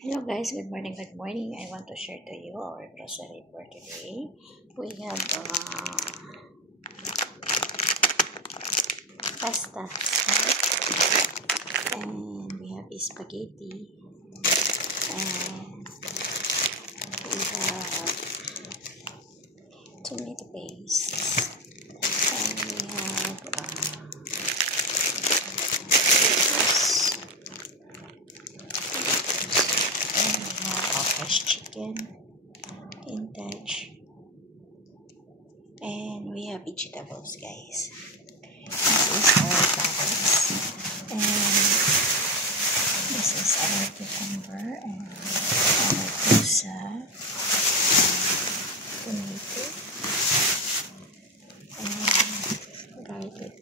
Hello guys, good morning, good morning. I want to share to you our grocery for today. We have pasta, right? And we have spaghetti, and we have tomato paste, and we have lettuce, and we have fresh chicken in touch, and we have vegetables, guys. This is our carrots, and this is our cucumber, and our pusa, tomato, and garlic,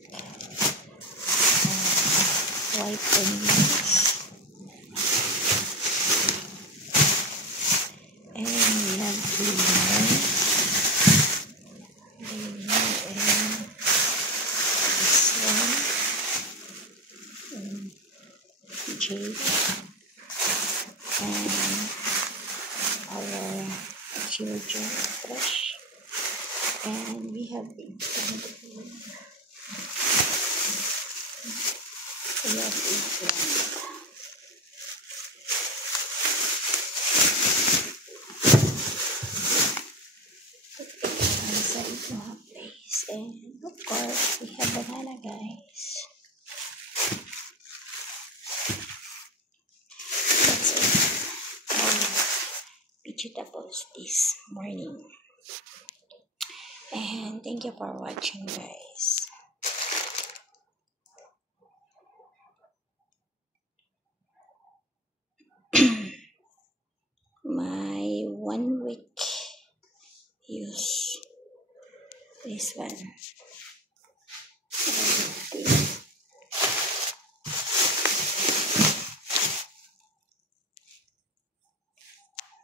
white onions, and we have lemon, and this one, jade, and our children fresh, and we have eggplant. We have eggplant. Sa ito place, and of course we have banana, guys. That's it. Our vegetables this morning. And thank you for watching, guys. My 1 week use this one.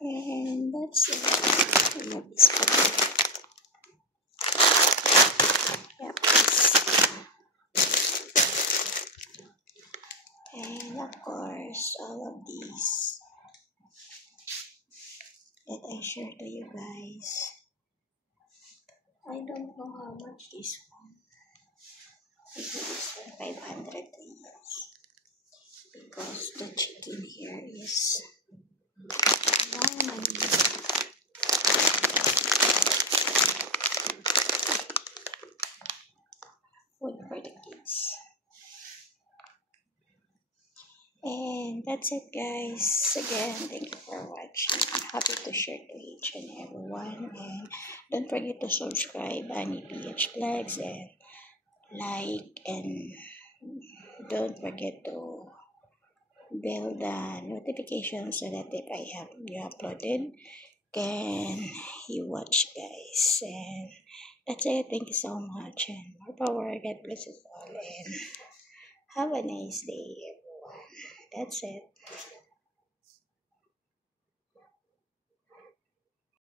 And that's it. I love this one. Yep. And of course, all of these that I share to you guys. I don't know how much this one. Maybe this one 500 to use. Because the chicken here is normally food for the kids. And that's it, guys. Again, thank you for watching. I'm happy to share to each and everyone. And don't forget to subscribe Annie PH Flags and like, and don't forget to bell the notifications so that if I have you uploaded, can you watch, guys. And that's it. Thank you so much, and more power. God bless you all, and have a nice day, everyone. That's it.